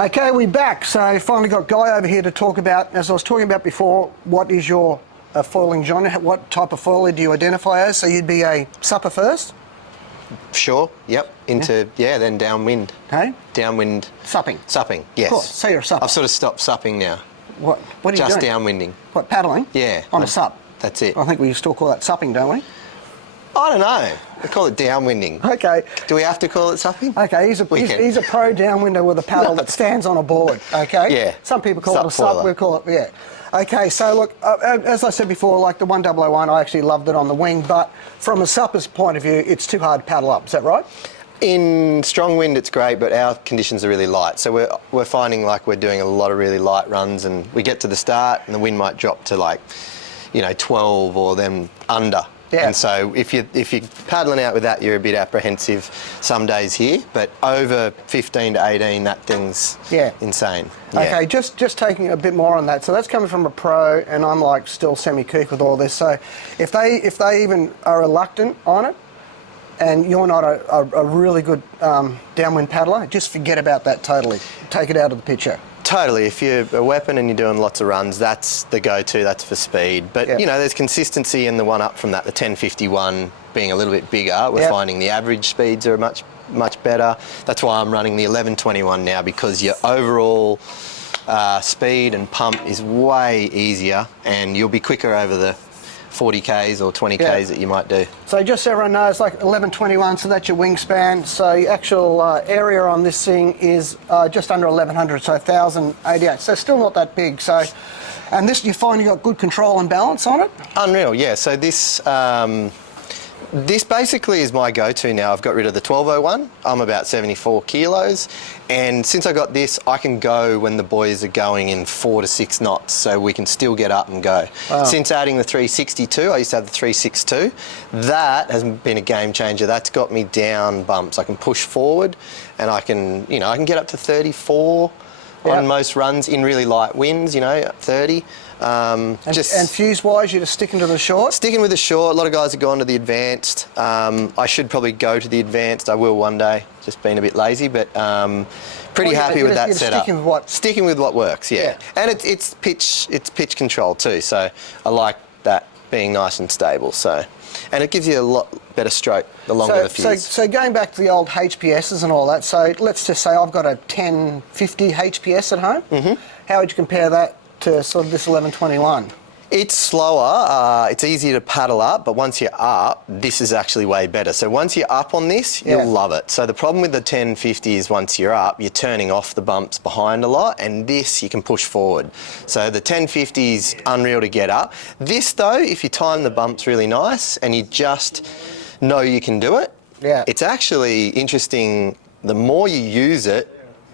Okay, we're back. So finally got Guy over here to talk about, as I was talking about before, what is your foiling genre? What type of foiler do you identify as? So you'd be a supper first? Sure, yep. Then downwind. Hey? Downwind. Supping? Supping, yes. Of course, so you're a supper. I've sort of stopped supping now. What are you Just doing? downwinding. What, paddling? Yeah. On a sup? That's it. I think we still call that supping, don't we? I don't know. We call it downwinding. Okay. Do we have to call it supping? Okay, he's a pro downwinder with a paddle that stands on a board, okay? Yeah. Some people call it a sup, foiler. we call it, yeah. Okay, so look, as I said before, like the 1001, I actually loved it on the wing, but from a supper's point of view, it's too hard to paddle up, is that right? In strong wind, it's great, but our conditions are really light. So we're finding like we're doing a lot of really light runs, and we get to the start and the wind might drop to like, 12 or then under. Yeah. And so if you're paddling out with that, you're a bit apprehensive some days here, but over 15 to 18, that thing's insane. Yeah. Okay, just taking a bit more on that. So that's coming from a pro, and I'm like still semi-kook with all this. So if they even are reluctant on it, and you're not a really good downwind paddler, just forget about that totally. Take it out of the picture. Totally. If you're a weapon and you're doing lots of runs, that's the go-to, that's for speed. But, there's consistency in the one up from that, the 1051 being a little bit bigger. We're finding the average speeds are much better. That's why I'm running the 1121 now, because your overall speed and pump is way easier, and you'll be quicker over the 40Ks or 20Ks that you might do. So just so everyone knows, like 1121, so that's your wingspan. So the actual area on this thing is just under 1100, so 1088. So still not that big. So, and this, you find you got good control and balance on it? Unreal, yeah. So this basically is my go-to now. I've got rid of the 1201. I'm about 74 kilos. And since I got this, I can go when the boys are going in 4 to 6 knots, so we can still get up and go. Wow. Since adding the 362, I used to have the 362, that has been a game changer. That's got me down bumps. I can push forward, and I can get up to 34 on most runs in really light winds, 30. And fuse-wise, you're just sticking to the short? Sticking with the short. A lot of guys have gone to the advanced. I should probably go to the advanced. I will one day. Just being a bit lazy, but pretty happy with that setup. Sticking with what? Sticking with what works, yeah. And it's pitch control too. So I like that being nice and stable. So, and it gives you a lot better stroke the longer the fuse. So going back to the old HPSs and all that. So let's just say I've got a 1050 HPS at home. Mm-hmm. How would you compare that to sort of this 1121? It's slower, it's easier to paddle up, but once you're up, this is actually way better. So once you're up on this, you'll love it. So the problem with the 1050 is once you're up, you're turning off the bumps behind a lot, and this you can push forward. So the 1050 is unreal to get up. This though, if you time the bumps really nice and you just know you can do it, it's actually interesting. The more you use it,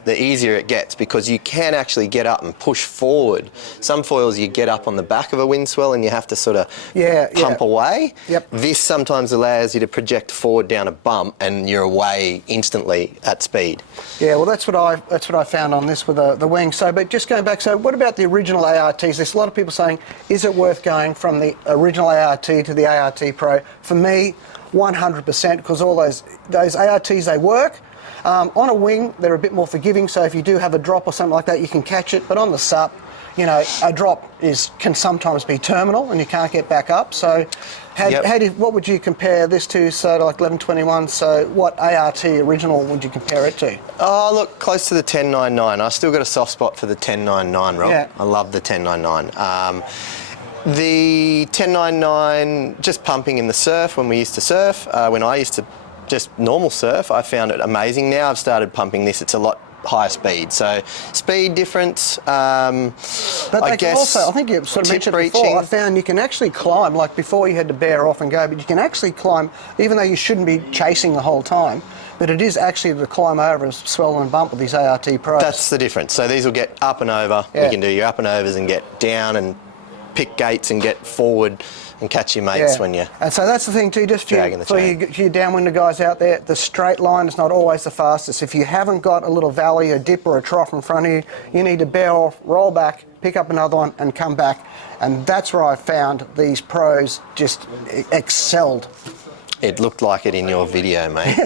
the easier it gets, because you can actually get up and push forward. Some foils you get up on the back of a wind swell and you have to sort of pump away. Yep. This sometimes allows you to project forward down a bump and you're away instantly at speed. Yeah, well that's what I found on this with the wing. So, but just going back, so what about the original ARTs? There's a lot of people saying, is it worth going from the original ART to the ARTPRO? For me, 100%, because all those ARTs, they work. On a wing, they're a bit more forgiving, so if you do have a drop or something like that, you can catch it. But on the SUP, a drop can sometimes be terminal and you can't get back up. So what would you compare this to, so like 1121? So what ART original would you compare it to? Oh, look, close to the 1099. I still got a soft spot for the 1099, Rob. Yeah. I love the 1099. The 1099, just pumping in the surf when we used to surf, when I used to just normal surf, I found it amazing. Now I've started pumping this, it's a lot higher speed. So speed difference, but I think you sort of mentioned before, I found you can actually climb, like before you had to bear off and go, but you can actually climb, even though you shouldn't be chasing the whole time, but it is actually to climb over a swell and bump with these ARTPROs. That's the difference. So these will get up and over. Yeah. You can do your up and overs and get down and pick gates and get forward and catch your mates when you're And so that's the thing too, just for you downwinder guys out there, the straight line is not always the fastest. If you haven't got a little valley, a dip or a trough in front of you, you need to bear off, roll back, pick up another one and come back. And that's where I found these pros just excelled. It looked like it in your video, mate.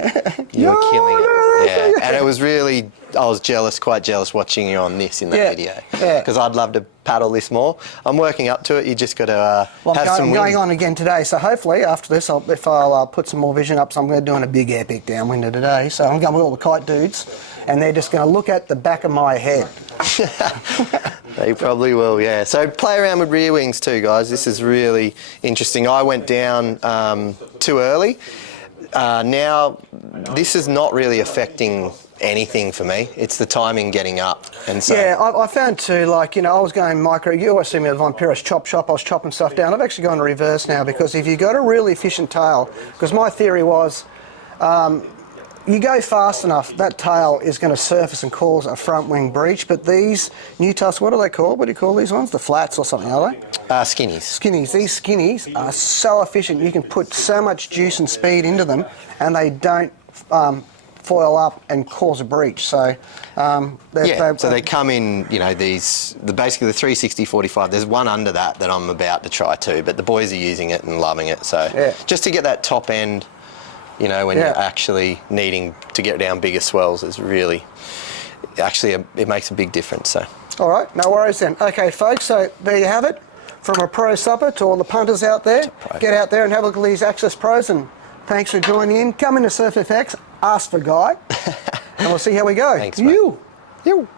You were killing it. Yeah, and it was really, I was jealous, quite jealous watching you on this in that video. Yeah. Because I'd love to paddle this more. I'm working up to it. You just got to have some I'm wind. going on again today, so hopefully after this, if I'll put some more vision up, so I'm going to do a big epic downwinder today. So I'm going with all the kite dudes, and they're just going to look at the back of my head. They probably will, yeah. So play around with rear wings too, guys. This is really interesting. I went down too early. Now, this is not really affecting anything for me. It's the timing getting up. And so Yeah, I found too, like, you know, I was going micro. You always see me at Von Pyrrhus chop shop. I was chopping stuff down. I've actually gone to reverse now, because if you've got a really efficient tail, because my theory was, you go fast enough, that tail is going to surface and cause a front wing breach. But these new tusk, what are they called? What do you call these ones? The flats or something, are they? skinnies. Skinnies. These skinnies are so efficient. You can put so much juice and speed into them, and they don't foil up and cause a breach. So, So they come in, you know, basically the 360-45. There's one under that I'm about to try too, but the boys are using it and loving it. So just to get that top end, you know, when you're actually needing to get down bigger swells, is really, actually, it makes a big difference. So. All right, no worries then. Okay, folks, so there you have it. From a pro supper to all the punters out there, get out there and have a look at these Access Pros, and thanks for joining in. Come into SurFFX, ask for Guy, and we'll see how we go. Thanks, mate. You.